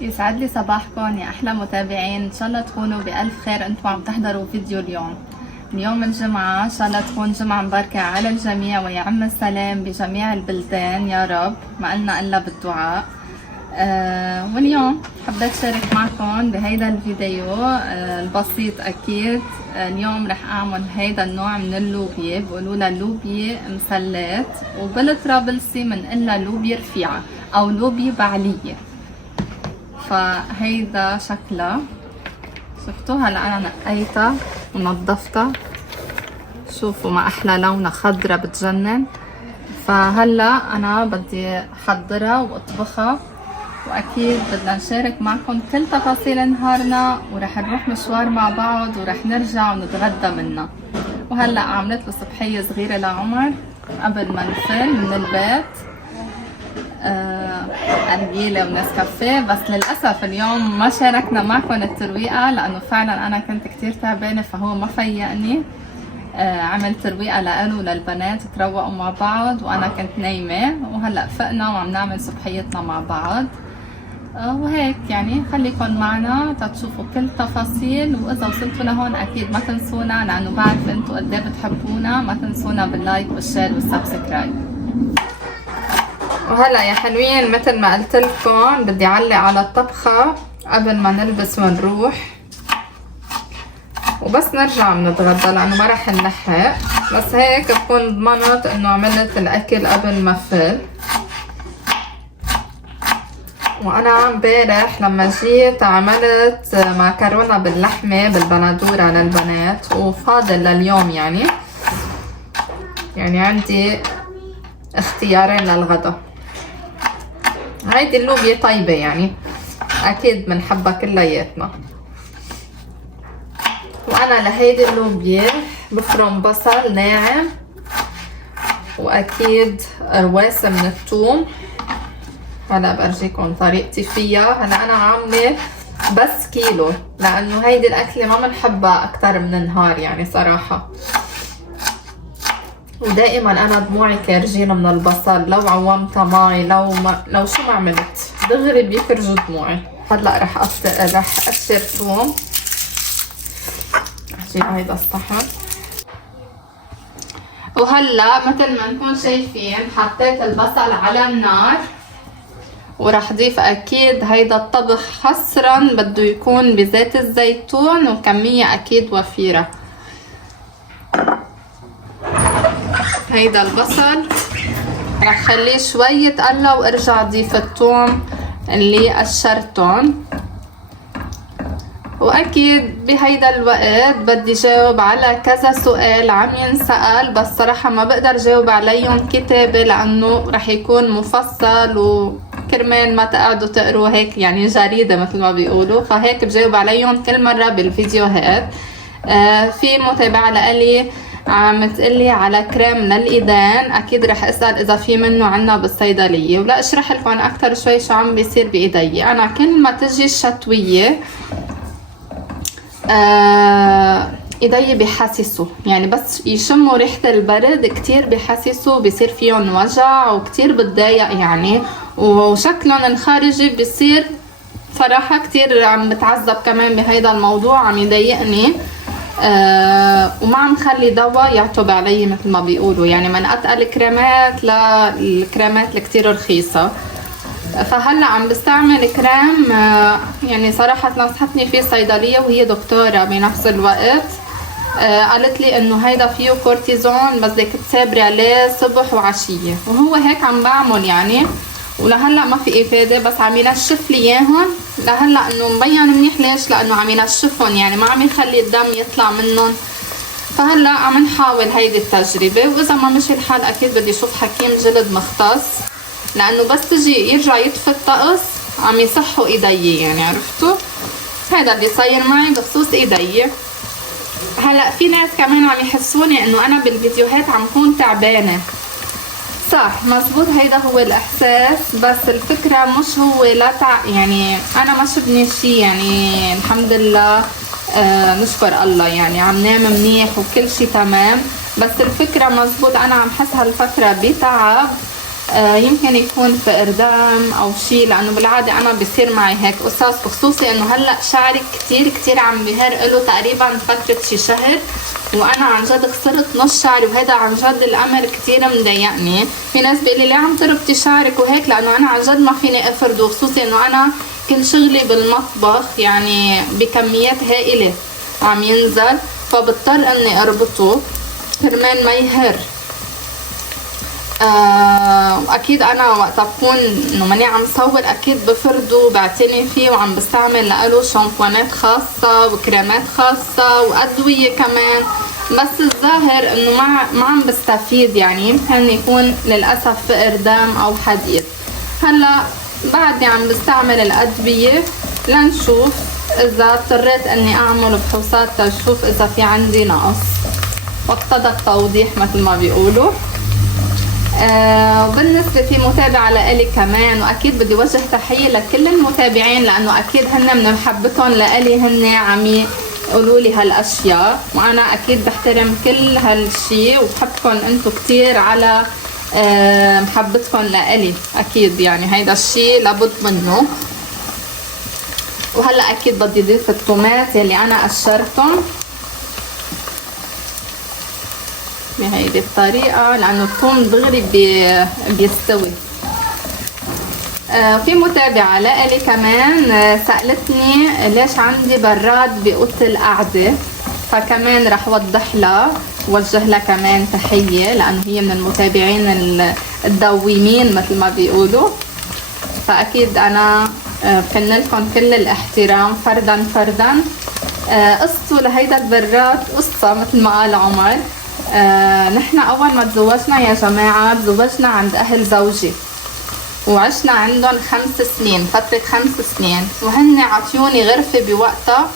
يسعد لي صباحكم يا احلى متابعين. ان شاء الله تكونوا بالف خير انتم عم تحضروا فيديو اليوم الجمعة. ان شاء الله تكون جمعة مباركة على الجميع ويعم السلام بجميع البلدان يا رب، ما قلنا الا بالدعاء. واليوم حبيت شارك معكم بهيدا الفيديو البسيط. اكيد اليوم رح اعمل هيدا النوع من اللوبيا، بيقولوا لها لوبيا مسلات، وبالطرابلسي بنقلها لوبيا رفيعة او لوبيا بعلية. فهيدا شكلها، شفتوها؟ هلا انا نقيتها ونظفتها، شوفوا ما احلى لونها، خضرة بتجنن. فهلا انا بدي احضرها واطبخها، واكيد بدنا نشارك معكم كل تفاصيل نهارنا، ورح نروح مشوار مع بعض ورح نرجع ونتغدى منها. وهلا عملت له صبحية صغيرة لعمر قبل ما نفل من البيت، أرجيلة ونسكافيه. بس للأسف اليوم ما شاركنا معكم الترويقة، لأنه فعلا أنا كنت كتير تعبانة فهو ما فيقني. عمل ترويقة لأله وللبنات تروقوا مع بعض وأنا كنت نايمة، وهلأ فقنا وعم نعمل صبحيتنا مع بعض. وهيك يعني خليكن معنا تتشوفوا كل تفاصيل. وإذا وصلتوا لهون أكيد ما تنسونا، لأنه بعرف أنتوا قد ايه بتحبونا، ما تنسونا باللايك والشير والسبسكرايب. وهلا يا حلوين مثل ما قلت لكم بدي اعلق على الطبخه قبل ما نلبس ونروح، وبس نرجع بنتغدى لانه ما رح نلحق. بس هيك بكون ضمنت انه عملت الاكل قبل ما فل. وانا امبارح لما جيت عملت معكرونه باللحمه بالبندوره للبنات، وفاضل لليوم يعني عندي اختيارين للغدا. هيدي اللوبيا طيبة يعني اكيد بنحبها كلياتنا. وانا لهيدي اللوبيا بفرم بصل ناعم، واكيد رواس من الثوم. هلا برجيكم طريقتي فيها. هلا انا عاملة بس كيلو، لانه هيدي الاكلة ما بنحبها اكتر من نهار يعني صراحة. ودائما انا دموعي كارجين من البصل، لو عومتها مي لو شو ما عملت دغري بيكرجوا دموعي. هلا رح اقشر ثوم. اجيب هيدا الصحن. وهلا مثل ما نكون شايفين حطيت البصل على النار، ورح ضيف اكيد هيدا الطبخ حصرا بده يكون بزيت الزيتون وكمية اكيد وفيرة. هيدا البصل رح خليه شوي يتقلى وارجع ضيف الثوم اللي قشرتهم. واكيد بهيدا الوقت بدي جاوب على كذا سؤال عم ينسأل، بس صراحة ما بقدر جاوب عليهم كتابة لانه رح يكون مفصل، وكرمال ما تقعدوا تقروا هيك يعني جريدة مثل ما بيقولوا، فهيك بجاوب عليهم كل مرة بالفيديوهات. في متابعة لإلي عم تقلي على كريم للايدين، اكيد رح اسال اذا في منه عنا بالصيدليه، ولا اشرح لكم اكثر شوي شو عم بيصير بايدي. انا كل ما تجي الشتويه ايدي بيحسسوا، يعني بس يشموا ريحه البرد كتير بيحسسوا، بيصير فيهم وجع وكتير بتضايق يعني، وشكلهم الخارجي بيصير صراحه كتير عم بتعذب كمان بهيدا الموضوع، عم يضايقني. وما عم خلي دواء يعتب علي مثل ما بيقولوا، يعني من اتقل كريمات للكريمات الكتير رخيصة. فهلا عم بستعمل كريم يعني صراحة نصحتني فيه صيدلية وهي دكتورة بنفس الوقت. قالت لي انه هيدا فيه كورتيزون، بس بدك تثابري عليه صبح وعشية، وهو هيك عم بعمل يعني. ولهلا ما في افاده، بس عم ينشف لي اياهم لهلا، انه مبين منيح. ليش؟ لانه عم ينشفهم يعني ما عم يخلي الدم يطلع منهم. فهلا عم نحاول هيدي التجربه، واذا ما مشي الحال اكيد بدي اشوف حكيم جلد مختص، لانه بس تجي يرجع يطفي الطقس عم يصحوا ايدي يعني، عرفتوا؟ هذا اللي صاير معي بخصوص ايدي. هلا في ناس كمان عم يحسوني انه انا بالفيديوهات عم كون تعبانه. صح، مزبوط، هيدا هو الاحساس، بس الفكرة مش هو يعني انا ما شبني شي يعني، الحمد لله. نشكر الله يعني عم نعم منيح وكل شي تمام، بس الفكرة مزبوط انا عم حس هالفترة بتعب يمكن يكون في اردام او شي، لانه بالعاده انا بصير معي هيك قصص، بخصوصي انه هلا شعري كتير عم بهر له تقريبا فتره شي شهر، وانا عن جد خسرت نص شعري، وهذا عن جد الامر كتير مضايقني. في ناس بيقولي ليه عم تربطي شعرك وهيك، لانه انا عن جد ما فيني افرده، خصوصي انه انا كل شغلي بالمطبخ يعني بكميات هائله عم ينزل، فبضطر اني اربطه كرمال ما يهر. اكيد انا وقت بكون انه ماني عم صور اكيد بفرده وبعتني فيه، وعم بستعمل له شامبوانات خاصة وكريمات خاصة وادوية كمان، بس الظاهر انه ما عم بستفيد، يعني يمكن يكون للاسف في اردام او حديد. هلا بعدني عم بستعمل الادوية لنشوف اذا اضطريت اني اعمل فحوصات تشوف اذا في عندي نقص، واقتضى التوضيح مثل ما بيقولوا. وبالنسبة في متابعة لإلي كمان، وأكيد بدي وجه تحية لكل المتابعين، لأنه أكيد هن من محبتهم لإلي هن عم يقولوا لي هالأشياء، وأنا أكيد بحترم كل هالشي وبحبكم أنتو كتير على محبتكم لإلي، أكيد يعني هيدا الشي لابد منه. وهلأ أكيد بدي ضيف الطومات يلي أنا قشرتهم بهيدي الطريقة، لأنه الثوم دغري بيستوي. في متابعة لإلي كمان سألتني ليش عندي براد بأوضة القعدة، فكمان رح وضح لها ووجه لها كمان تحية، لأنه هي من المتابعين الدويمين مثل ما بيقولوا، فأكيد أنا بكن لكم كل الاحترام فردا فردا. قصته لهيدا البراد قصة مثل ما قال عمر. نحن اول ما تزوجنا يا جماعة تزوجنا عند اهل زوجي، وعشنا عندهم 5 سنين، فترة 5 سنين، وهن عطيوني غرفة بوقتها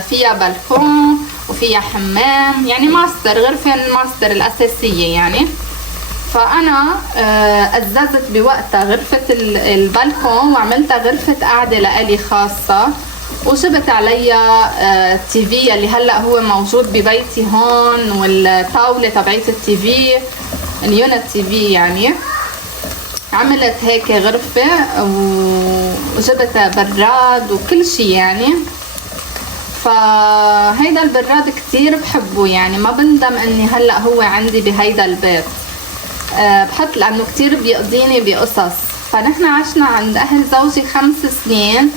فيها بلكون وفيها حمام، يعني ماستر، غرفة الماستر الاساسية يعني. فانا أززت بوقتها غرفة البلكون وعملتها غرفة قعدة لإلي خاصة، وجبت عليها تي في اللي هلا هو موجود ببيتي هون، والطاوله تبعت التي في، اليونت تي في يعني. عملت هيك غرفه وجبت براد وكل شيء يعني. فهيدا البراد كتير بحبه، يعني ما بندم اني هلا هو عندي بهيدا البيت. بحط لانه كتير بيقضيني بقصص. فنحن عشنا عند اهل زوجي 5 سنين،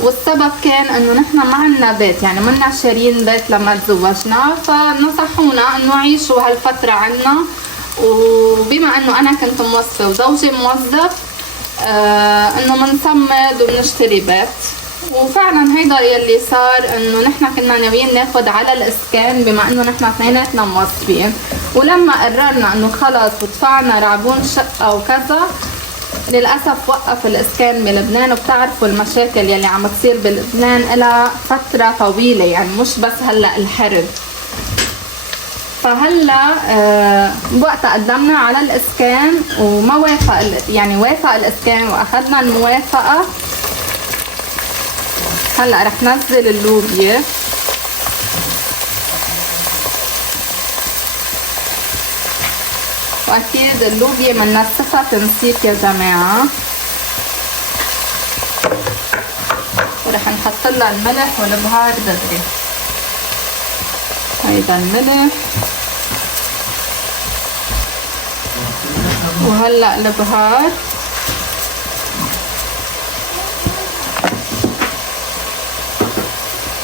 والسبب كان انه نحن ما عنا بيت، يعني منا شارين بيت لما تزوجنا، فنصحونا انه عيشوا هالفترة عنا، وبما انه انا كنت موظفة وزوجي موظف انه منصمد وبنشتري بيت. وفعلا هيدا يلي صار، انه نحن كنا ناويين ناخد على الاسكان بما انه نحن اثنيناتنا موظفين، ولما قررنا انه خلص ودفعنا رعبون شقة وكذا، للأسف وقف الإسكان بلبنان. وبتعرفوا المشاكل يلي عم تصير بلبنان إلها فترة طويلة، يعني مش بس هلأ الحرب. فهلا بوقتها قدمنا على الإسكان وما وافق، يعني وافق الإسكان وأخذنا الموافقة. هلا رح نزل اللوبيا، واكيد اللوبيا منسفها تنسيق يا جماعه، ورح نحط لها الملح والبهار دغري. هيدا الملح، وهلا البهار،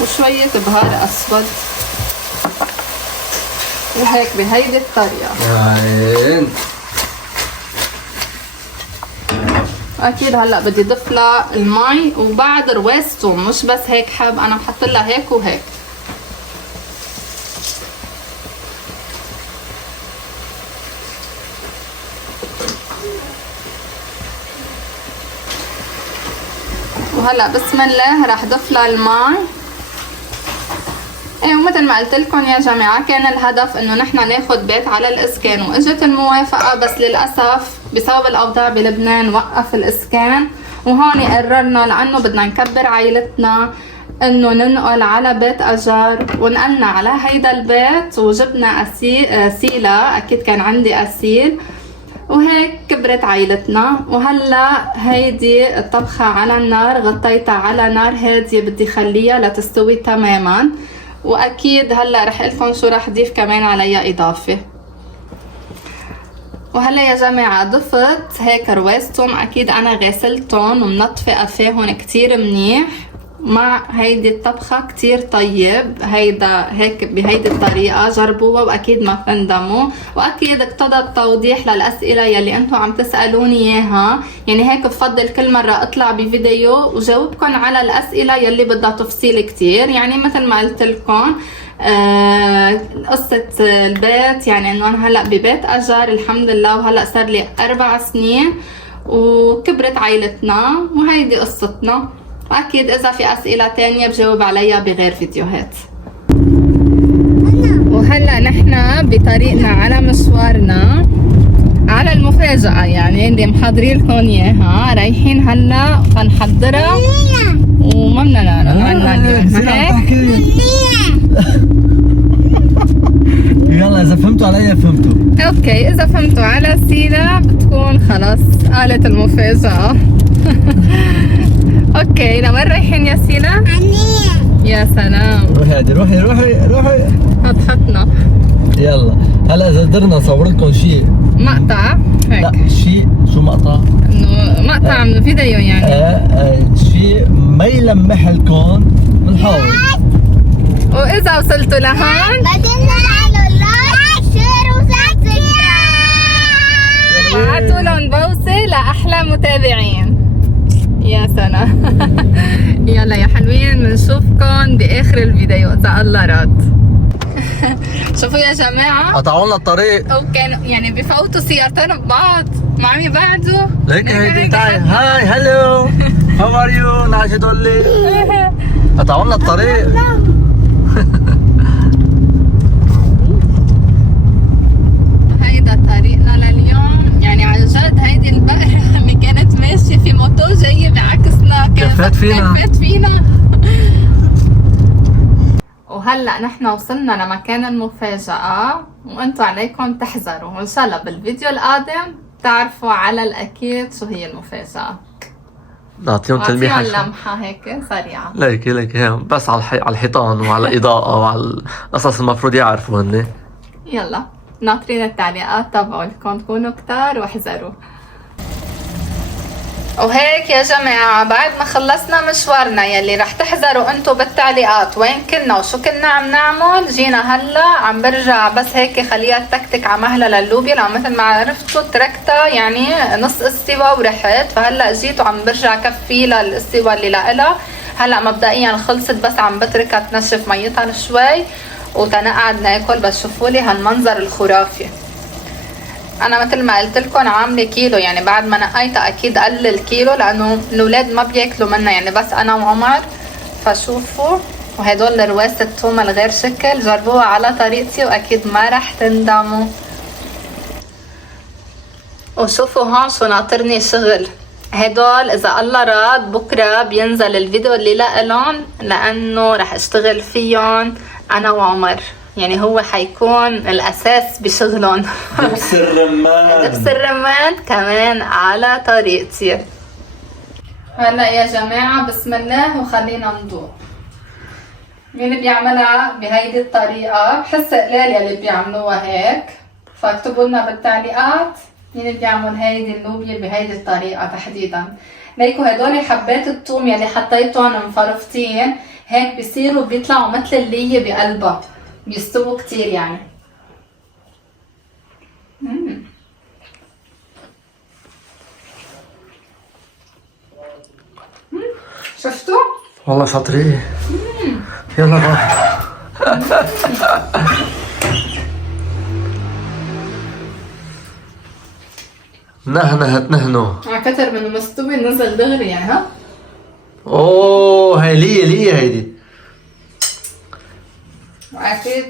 وشويه بهار اسود، وهيك بهيدي الطريقة. اكيد هلا بدي ضيف لها المي وبعد رواسته، مش بس هيك حب، انا بحط لها هيك وهيك. وهلا بسم الله راح ضيف لها المي. ايه، ومثل ما قلت لكم يا جماعه كان الهدف انه نحن ناخد بيت على الاسكان، واجت الموافقه، بس للاسف بسبب الاوضاع بلبنان وقف الاسكان. وهون قررنا لانه بدنا نكبر عائلتنا انه ننقل على بيت اجار، ونقلنا على هيدا البيت، وجبنا اسيله، اكيد كان عندي اسيل، وهيك وكبرت عيلتنا. وهلا هيدي الطبخة على النار، غطيتها على نار هادية، بدي خليها لتستوي تماما. واكيد هلا رح لكم شو رح ضيف كمان عليها اضافة. وهلا يا جماعة ضفت هيك رواستهم، اكيد انا غسلتهم ومنطفة قفاهم كتير منيح مع هيدي الطبخة. كتير طيب هيدا هيك بهيدي الطريقة، جربوها واكيد ما تندموا. واكيد اقتضى التوضيح للاسئلة يلي انتم عم تسألوني اياها، يعني هيك بفضل كل مرة اطلع بفيديو وجاوبكم على الاسئلة يلي بدها تفصيل كتير. يعني مثل ما قلت لكم قصة البيت، يعني انه انا هلأ ببيت اجار الحمد لله، وهلأ صار لي 4 سنين وكبرت عائلتنا، وهيدي قصتنا. واكيد اذا في اسئلة تانية بجاوب عليها بغير فيديوهات. وهلأ نحنا بطريقنا على مشوارنا على المفاجأة، يعني اللي محضرين لكم اياها. رايحين هلا فنحضرها وما بدنا نعرف عنا اليوم هيك. يلا اذا فهمتوا علي فهمتوا. اوكي اذا فهمتوا على سيلا بتكون خلص قالت المفاجأة. اوكي لوين رايحين يا سيلا؟ يا سلام، روحي عادي، روحي روحي روحي. هضحكنا. يلا هلا اذا قدرنا نصور لكم شيء مقطع هيك. لا شيء شو مقطع؟ انه مقطع من فيديو يعني. شيء ما يلمح لكم بنحاول. واذا وصلتوا لهون وبعتوا لهم بوسة لأحلى متابعين. يا سلام. يلا يا حلوين بنشوفكم بآخر الفيديو إذا الله راد. شوفوا يا جماعة قطعوا لنا الطريق. وكانوا يعني بفوتوا سيارتين ببعض، ما عم يبعدوا. ليك هيدي تعي. هاي هلو هاو ار يو. نعجة تقول لي قطعوا لنا الطريق. هيدا طريقنا لليوم. يعني عن جد هيدي البقرة اللي كانت ماشية في موتو جاية بعكسنا كفت فينا. وهلا نحن وصلنا لمكان المفاجأة، وانتو عليكم تحذروا، وان شاء الله بالفيديو القادم تعرفوا على الاكيد شو هي المفاجأة. نعطيهم تلميحة لمحة هيك سريعة. ليك بس على الحيطان وعلى الإضاءة وعلى القصص المفروض يعرفوا هن. يلا ناطرين التعليقات تبعولكم، تكونوا كتار واحذروا. وهيك يا جماعة بعد ما خلصنا مشوارنا يلي رح تحذروا انتو بالتعليقات وين كنا وشو كنا عم نعمل، جينا هلا عم برجع بس هيك خليها تكتك على مهلها للوبيا، لو مثل ما عرفتوا تركتها يعني نص استوى ورحت، فهلا جيت وعم برجع كفي للاستوى اللي لها. هلا مبدئيا خلصت، بس عم بتركها تنشف ميتها شوي وتنقعد ناكل. بس شوفوا لي هالمنظر الخرافي. انا مثل ما قلت لكم عامله كيلو، يعني بعد ما نقيتها اكيد قلل كيلو لانه الاولاد ما بياكلوا منها، يعني بس انا وعمر. فشوفوا، وهدول الرواس الثوم الغير شكل، جربوها على طريقتي واكيد ما رح تندموا. وشوفوا هون شو ناطرني شغل. هدول اذا الله راد بكره بينزل الفيديو اللي لهم، لانه رح اشتغل فيهم انا وعمر، يعني هو حيكون الاساس بشغلهم. دبس الرمان. دبس الرمان كمان على طريقتي. هلا يا جماعة بسم الله وخلينا ندوق. مين بيعملها بهيدي الطريقة؟ بحس قليل يلي بيعملوها هيك، فاكتبوا لنا بالتعليقات مين بيعمل هيدي اللوبيا بهيدي الطريقة تحديدا. ليكوا هدول حبات الثوم يلي حطيتهم مفرفتين هيك بيصيروا بيطلعوا مثل اللي بقلبها، بيستووا كتير يعني. شفتوا؟ والله شاطرين. يلا بقى. نهنو على كتر من مستوي نزل دغري يعني. ها اوه هاي ليه هيدي. واكيد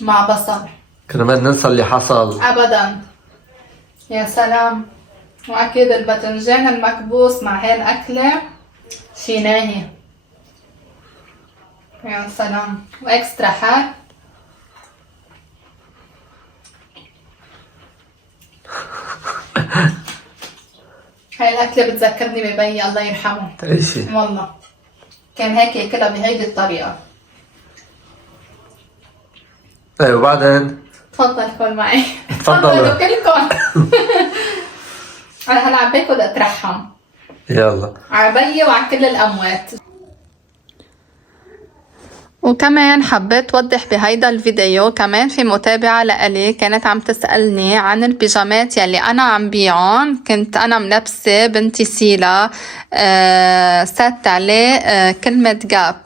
مع بصل كرمال ننسى اللي حصل ابدا. يا سلام. واكيد الباذنجان المكبوس مع هاي الاكله شي ناهي. يا سلام. واكسترا حار. هاي الأكلة بتذكرني ببي الله يرحمه. ايش؟ والله كان هيك ياكلها بهيدي الطريقة. ايه وبعدين؟ تفضل كل معي. تفضلوا. كلكم. أنا هلا عم باكل أترحم. يلا. عبية وعلى كل الأموات. وكمان حبيت وضح بهيدا الفيديو كمان في متابعة لإلي كانت عم تسألني عن البيجامات يلي أنا عم بيعون. كنت أنا ملبسة بنتي سيلا سات عليه كلمة جاب،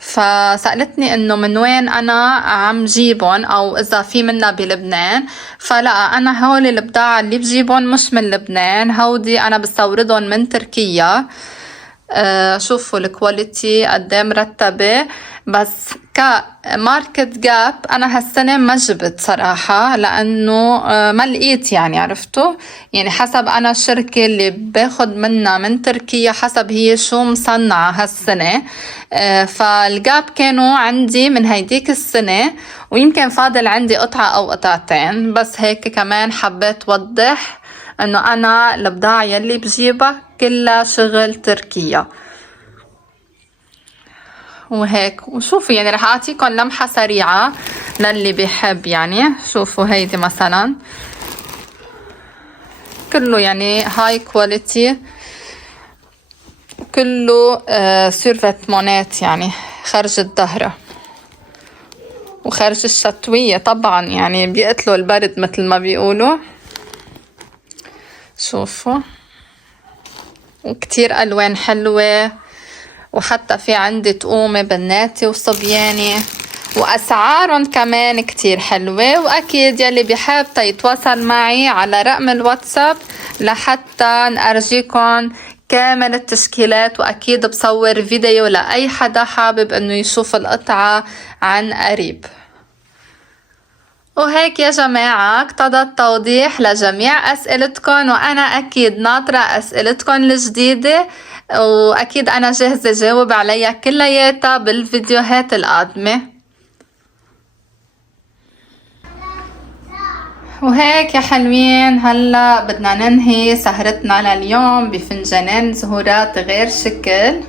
فسألتني انه من وين انا عم جيبون او اذا في منا بلبنان. فلا، انا هول البضاعة اللي بجيبون مش من لبنان، هودي انا بستوردهم من تركيا. شوفوا الكواليتي قدام مرتبة. بس كماركة جاب انا هالسنة ما جبت صراحة لانه ما لقيت، يعني عرفتوا، يعني حسب انا الشركة اللي باخد منها من تركيا حسب هي شو مصنعة هالسنة. فالجاب كانوا عندي من هيديك السنة، ويمكن فاضل عندي قطعة او قطعتين. بس هيك كمان حبيت وضح انه انا البضاعة يلي بجيبها كلها شغل تركيا. وهيك وشوفوا، يعني رح اعطيكم لمحة سريعة للي بيحب. يعني شوفوا هيدي مثلا كله يعني هاي كواليتي، كله سيرفيتمونات، يعني خرج الظهر وخرج الشتوية طبعا، يعني بيقتلوا البرد مثل ما بيقولوا. شوفوا وكتير ألوان حلوة، وحتى في عندي تقومة بناتي وصبياني، وأسعارهم كمان كتير حلوة. وأكيد يلي بيحب يتواصل معي على رقم الواتساب لحتى نأرجيكم كامل التشكيلات، وأكيد بصور فيديو لأي حدا حابب أنه يشوف القطعة عن قريب. وهيك يا جماعة اقتضى التوضيح لجميع أسئلتكم، وأنا أكيد ناطرة أسئلتكم الجديدة، وأكيد أنا جاهزة جاوب عليها كلياتها بالفيديوهات القادمة. وهيك يا حلوين، هلا بدنا ننهي سهرتنا لليوم بفنجانين زهورات غير شكل.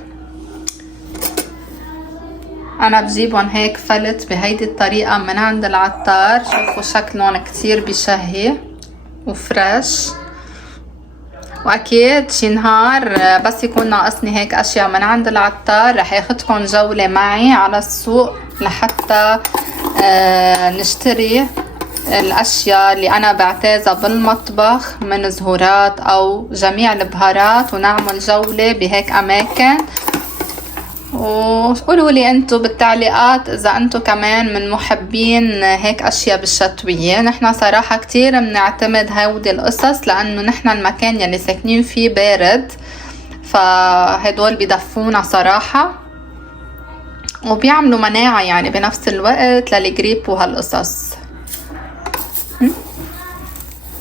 انا بجيبهم هيك فلت بهيدي الطريقة من عند العطار. شوفوا شكلهم كتير بشهي وفريش. واكيد شي نهار بس يكون ناقصني هيك اشياء من عند العطار رح ياخدكم جولة معي على السوق لحتى نشتري الاشياء اللي انا بعتازها بالمطبخ من زهورات او جميع البهارات، ونعمل جولة بهيك اماكن. وقولوا لي انتو بالتعليقات اذا انتو كمان من محبين هيك اشياء بالشتوية. نحنا صراحة كتير بنعتمد هودي القصص لانه نحنا المكان يلي ساكنين فيه بارد، فهدول بدفونا صراحة وبيعملوا مناعة يعني بنفس الوقت للجريب وهالقصص.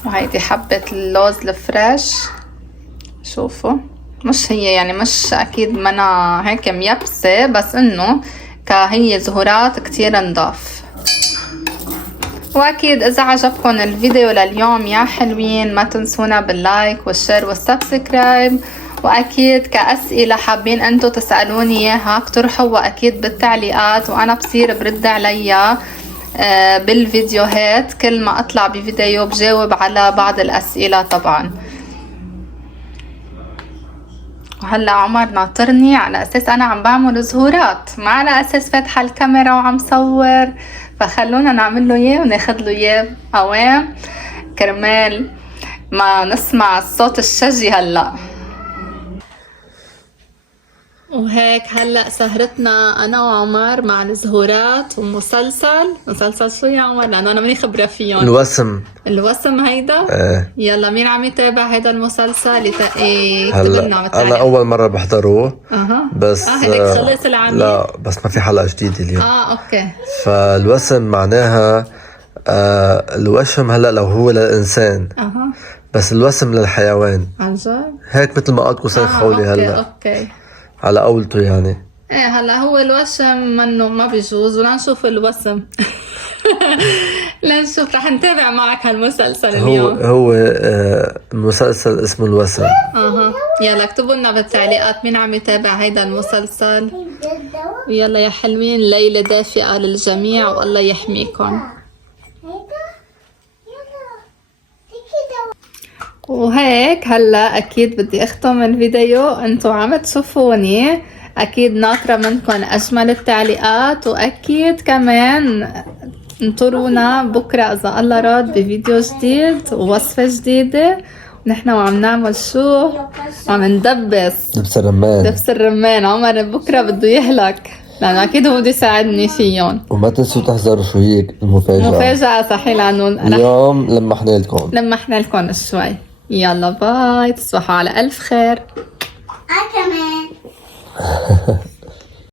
وهيدي حبة اللوز الفريش. شوفوا مش هي يعني مش اكيد منا هيك ميبسة، بس انه كهي زهورات كتير نضاف. واكيد اذا عجبكم الفيديو لليوم يا حلوين ما تنسونا باللايك والشير والسبسكرايب. واكيد كاسئلة حابين انتو تسألوني اياها اقترحوا واكيد بالتعليقات، وانا بصير برد عليها بالفيديوهات. كل ما اطلع بفيديو بجاوب على بعض الاسئلة طبعا. وهلا عمر ناطرني على اساس انا عم بعمل زهورات، ما على اساس فاتحه الكاميرا وعم صور، فخلونا نعمل له اياه وناخذ له اياه قوام كرمال ما نسمع الصوت الشجي. هلا وهيك هلا سهرتنا انا وعمر مع الزهورات ومسلسل شو يا عمر لانه انا ماني خبره فيهم. الوسم هيدا. يلا مين عم يتابع هيدا المسلسل يكتب لنا بالتعليق. انا اول مره بحضره. بس هيك خلص العمل. لا بس ما في حلقه جديده اليوم. اوكي. فالوسم معناها الوشم هلا لو هو للانسان بس الوسم للحيوان. عن جد؟ هيك مثل ما قال قصي خولي. هلا اوكي على قولته يعني. ايه هلا هو الوشم منه ما بيجوز، ولا نشوف الوسم. لنشوف، رح نتابع معك هالمسلسل هو اليوم. هو مسلسل اسمه الوسع. اها، يلا اكتبوا لنا بالتعليقات مين عم يتابع هيدا المسلسل. يلا يا حلوين، ليلة دافئة للجميع والله يحميكم. وهيك هلا اكيد بدي اختم الفيديو. انتو عم تشوفوني، اكيد ناطرة منكم اجمل التعليقات، واكيد كمان انطرونا بكرة اذا الله راد بفيديو جديد ووصفة جديدة. ونحن وعم نعمل شو؟ عم ندبس دبس الرمان. دبس الرمان. عمر بكرة بده يهلك لانه اكيد هو بده يساعدني فيهم. وما تنسوا تحضروا شو هي المفاجأة. مفاجأة صحيح، لانه اليوم لمحنا لكم. لمحنا لكم شوي. يلا باي، تصبحوا على ألف خير. كمان